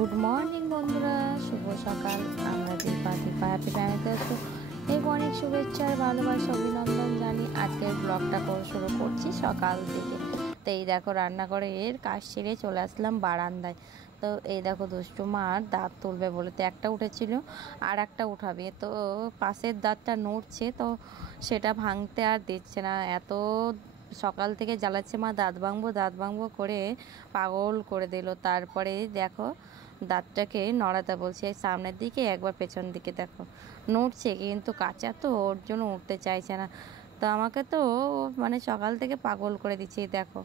Good morning বন্ধুরা, শুভ সকাল। আমরা দীপা হ্যাপি ফ্যামিলিতে আছো। এই অনেক শুভেচ্ছা আর ভালোবাসা অভিনন্দন জানি। আজকের ব্লগটা শুরু করছি সকাল থেকে। তো এই দেখো রান্নাঘরের কাজ সেরে চলে আসলাম বারান্দায়। তো এই দেখো দুষ্টু মার দাঁত তুলবে বলে তো একটা উঠেছিল আর একটা উঠাবে, তো পাশের দাঁতটা নড়ছে, তো সেটা ভাঙতে আর দিচ্ছে না। এত সকাল থেকে জ্বালাচ্ছে মা দাঁত ভাঙবো করে পাগল করে দিল। তারপরে দেখো দাঁতটাকে নড়াতে বলছে, সামনের দিকে একবার পেছন দিকে দেখো নড়ছে, কিন্তু কাঁচা তো ওর জন্য উঠতে চাইছে না। তো আমাকে তো মানে সকাল থেকে পাগল করে দিচ্ছে। দেখো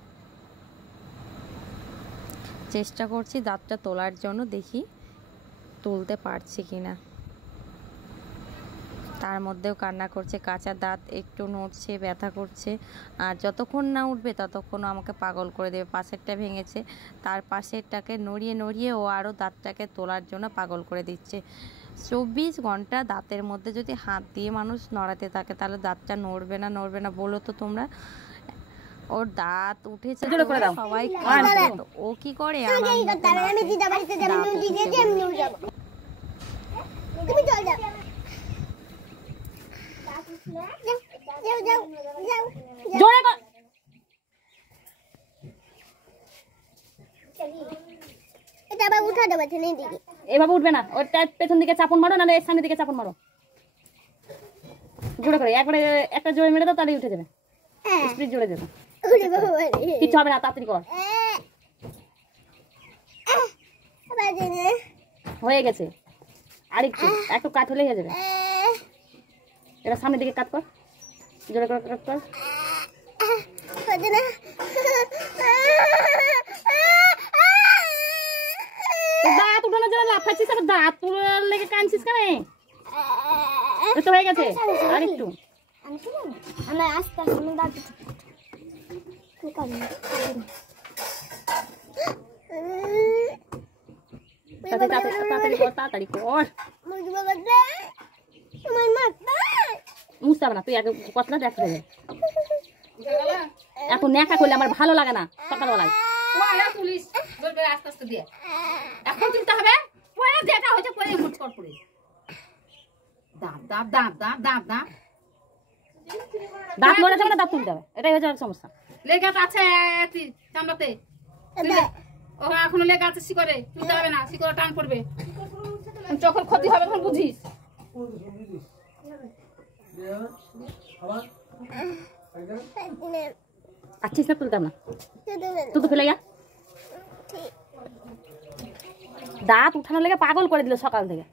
চেষ্টা করছি দাঁতটা তোলার জন্য, দেখি তুলতে পারছি কিনা। তার মধ্যেও কান্না করছে, কাঁচা দাঁত একটু নড়ছে, ব্যথা করছে। আর যতক্ষণ না উঠবে ততক্ষণ আমাকে পাগল করে দেবে। পাশেরটা ভেঙেছে, তার পাশেরটাকে নড়িয়ে ও আরও দাঁতটাকে তোলার জন্য পাগল করে দিচ্ছে। 24 ঘন্টা দাঁতের মধ্যে যদি হাত দিয়ে মানুষ নড়াতে থাকে তাহলে দাঁতটা নড়বে না বলো তো তোমরা। ওর দাঁত উঠেছে সবাই, ও কি করে এভাবে উঠবে না, ওর পেছন দিকে চাপন মারো, না সামনের দিকে চাপন মারো জোরে করে। একবারে একটা জোরে মেরে দাও, তাহলেই উঠে যাবে। স্পিড জোরে দেবে, কিছু হবে না, তাড়াতাড়ি কর। হয়ে গেছে, আর একটু কাট হলেই হয়ে যাবে। এটা সামনের দিকে কাট কর, জোরে করে কাট কর। দাঁত উঠানোর জন্য লাফাচ্ছিস, আর দাঁত তোলার লেগে কাঁদছিস কেন? তো হয়ে গেছে, আর একটু তাড়াতাড়ি কর। মুছতে হবে না, তুই আগে কতটা দেখ। এখন নেকা করলে আমার ভালো লাগে না সকালবেলায়। আস্তে আস্তে দিয়ে এখন তুলতে হবে, যেটা হয়েছে পরে মুচকর পড়ে দাঁত মরে যাবে না, দাঁত তুলতে হবে, এটাই হচ্ছে সমস্যা। লেগাত আছে চামড়াতে, এখনো লেগা আছে শিকড়ে, তুলতে হবে না, শিকড়ে টান পড়বে, চোখের ক্ষতি হবে, এখন বুঝিস। আচ্ছিস না, তুলতাম না, তুই তো ফেলে গা। দাঁত উঠানোর লেগে পাগল করে দিল সকাল থেকে।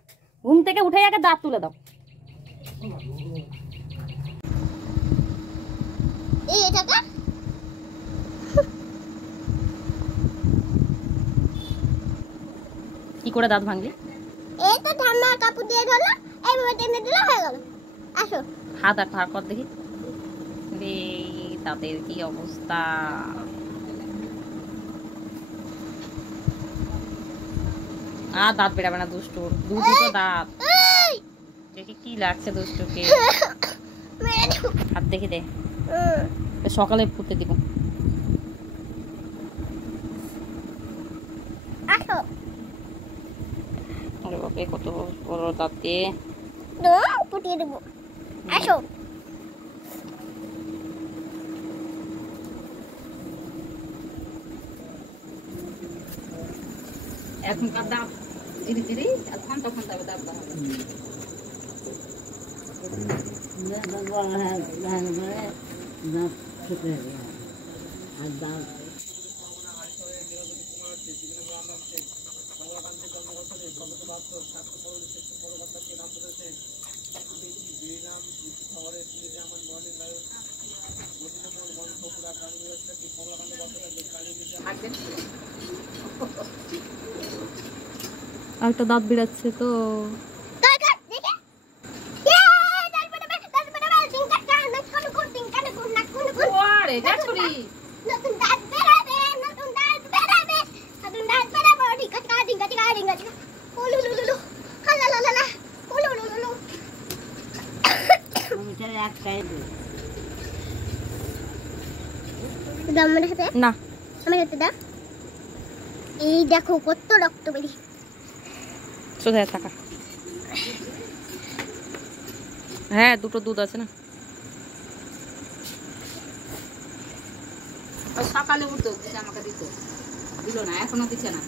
ঘুম থেকে উঠে আগে দাঁত তুলে দাও। কি করে দাঁত ভাঙলি? এই তো ঠান্ডা কাপড় দিয়ে ধরলো, এইভাবে টেনে দিলে হয়ে গেল। আসো হাত আর ধার কর দেখি। রে দাঁতের কি অবস্থা! আর দাঁত বেরাবে না দুষ্টুর, দুটো দাঁত দেখি কি লাগছে দুষ্টুকে। হাত দেখি দে, সকালে ফুটতে দিব। আসো আরে বাপরে, কত বড় দাঁত দিয়ে ফুটিয়ে দেবো। আসো এখনকার দাঁত ধীরে ধীরে, এখন তখন দাঁত দাঁত একটা দাঁত বেরাচ্ছে তো। না, আমার হাতে দাও। এই দেখো কত রক্ত বেরিয়ে সোজা থাকা। হ্যাঁ দুটো দুধ আছে না। সকালে উঠতো আমাকে দিত, দিল না, এখনো দিচ্ছে না,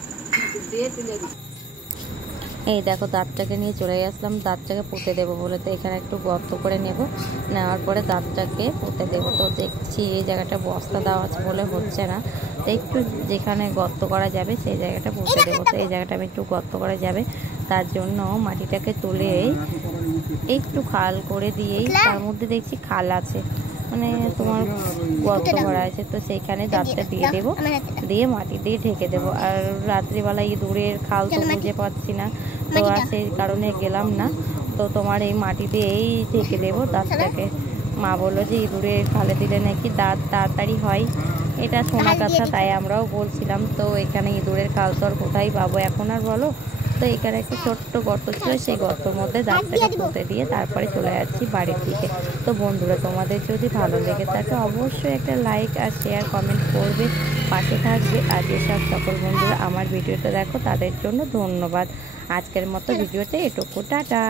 দিয়ে তুলে দিচ্ছে। এই দেখো দাঁতটাকে নিয়ে চলে আসলাম, দাঁতটাকে পুঁতে দেবো বলে। তো এখানে একটু গর্ত করে নেওয়ার পরে দাঁতটাকে পুঁতে দেবো। তো দেখছি এই জায়গাটা বস্তা দেওয়া আছে বলে হচ্ছে না, তো একটু যেখানে গর্ত করা যাবে সেই জায়গাটা পুঁতে দেবো। তো এই জায়গাটা আমি একটু গর্ত করা যাবে, তার জন্য মাটিটাকে তুলে একটু খাল করে দিয়েই, তার মধ্যে দেখছি খাল আছে, মানে তোমার গর্ত করা আছে, তো সেইখানে দাঁতটা দিয়ে দেবো, দিয়ে মাটি দিয়ে ঢেকে দেবো। আর রাত্রিবেলা ইঁদুরের খাল তো বুঝে পাচ্ছি না, তো আর সেই কারণে গেলাম না। তো তোমার এই মাটি দিয়েই ঢেকে দেবো দাঁতটাকে। মা বললো যে ইঁদুরের খালে দিলে নাকি দাঁত তাড়াতাড়ি হয়, এটা শোনা কথা, তাই আমরাও বলছিলাম। তো এখানে ইঁদুরের খাল তো আর কোথায় পাবো এখন আর বলো। তো এখানে একটা ছোট্ট গর্ত ছিল, সেই গর্তের মধ্যে দাঁতটাকে পুঁতে দিয়ে তারপরে চলে যাচ্ছি বাড়ির দিকে। তো বন্ধুরা তোমাদের যদি ভালো লেগে থাকে অবশ্যই একটা লাইক আর শেয়ার কমেন্ট করবে, পাশে থাকবে। আর যেসব সকল বন্ধুরা আমার ভিডিওটা দেখো তাদের জন্য ধন্যবাদ। আজকের মতো ভিডিওতে এটুকু, টাটা।